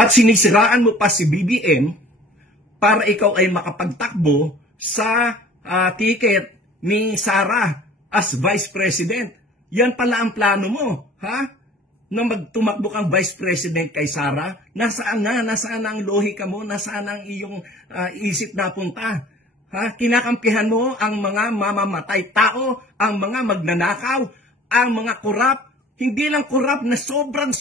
At sinisiraan mo pa si BBM para ikaw ay makapagtakbo sa ticket ni Sara as Vice President. Yan pala ang plano mo, ha? Na magtumakbo kang Vice President kay Sara, nasaan na? Nasaan ang lohika mo? Nasaan ang iyong isip na punta? Ha? Kinakampihan mo ang mga mamamatay tao, ang mga magnanakaw, ang mga korap. Hindi lang korap na sobrang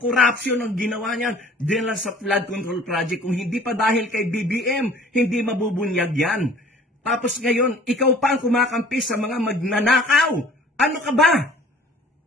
corruption ang ginawa niyan. Diyan lang sa flood control project. Kung hindi pa dahil kay BBM, hindi mabubunyag yan. Tapos ngayon, ikaw pa ang kumakampi sa mga magnanakaw. Ano ka ba?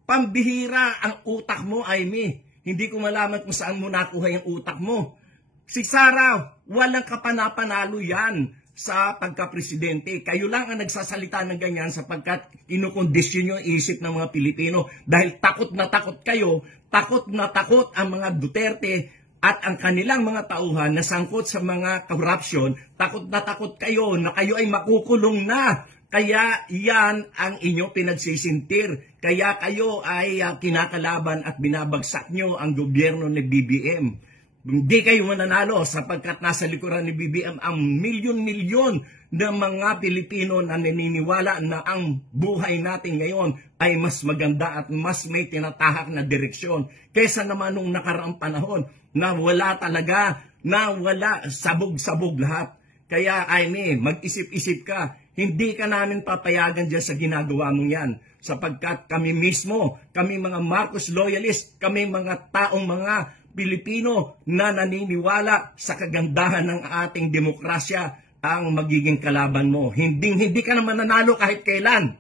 Pambihira ang utak mo, Aimee. Hindi ko malaman kung saan mo nakuha yung utak mo. Si Sara, walang kapanapanalo yan sa pagka-presidente. Kayo lang ang nagsasalita ng ganyan sapagkat kinukondisyon nyo ang isip ng mga Pilipino. Dahil takot na takot kayo, takot na takot ang mga Duterte at ang kanilang mga tauhan na sangkot sa mga corruption, takot na takot kayo na kayo ay makukulong na. Kaya yan ang inyong pinagsisintir. Kaya kayo ay kinakalaban at binabagsak nyo ang gobyerno ni BBM. Hindi kayo mananalo sapagkat nasa likuran ni BBM ang milyon-milyon na mga Pilipino na naniniwala na ang buhay natin ngayon ay mas maganda at mas may tinatahak na direksyon kaysa naman nung nakaraang panahon na wala talaga, na wala sabog-sabog lahat. Kaya Aimee, mag-isip-isip ka. Hindi ka namin papayagan dyan sa ginagawa mong yan. Sapagkat kami mismo, kami mga Marcos loyalist, kami mga taong mga Pilipino na naniniwala sa kagandahan ng ating demokrasya ang magiging kalaban mo. Hindi ka naman nanalo kahit kailan.